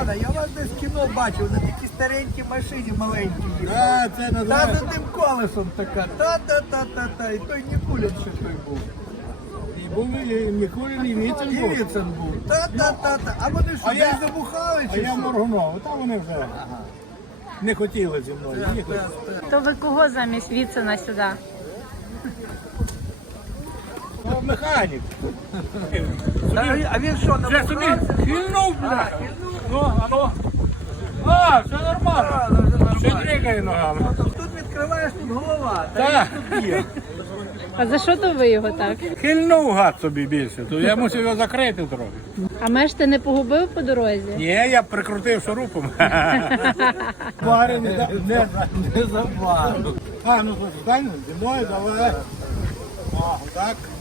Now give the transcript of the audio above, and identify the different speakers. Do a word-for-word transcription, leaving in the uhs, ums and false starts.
Speaker 1: Івана, я вас десь в кіно бачив, на такій старенькій машині маленькій їхав.
Speaker 2: А, це
Speaker 1: Та
Speaker 2: називається.
Speaker 1: за тим колесом така, та-та-та-та-та, і той Нікулін ще той був.
Speaker 2: І був і Микулін, і Віцин
Speaker 1: І
Speaker 2: був.
Speaker 1: Віцин був, та-та-та-та. А вони що,
Speaker 2: А я-
Speaker 1: десь забухали
Speaker 2: А
Speaker 1: чи
Speaker 2: я
Speaker 1: що?
Speaker 2: моргнув, там вони вже не хотіли зі мною їхати.
Speaker 3: То ви кого замість Віцина сюди?
Speaker 2: Ну, механік.
Speaker 1: А, а він що,
Speaker 2: Вже собі
Speaker 1: набухався?
Speaker 2: хильнув, бля. Ну, а ну. А, все нормально. Ще дрігає ногами.
Speaker 1: Тут відкриваєш, тут голова, та
Speaker 2: Так.
Speaker 1: він тут є.
Speaker 3: А за що то ви його так?
Speaker 2: Хильнув гад собі більше, то я мусив його закрити трохи.
Speaker 3: А меж ти не погубив по дорозі?
Speaker 2: Ні, я прикрутив шурупом. Пари не за- не за-
Speaker 1: Не забавив.
Speaker 2: А, ну слухай, стань зі мною, давай. О, так.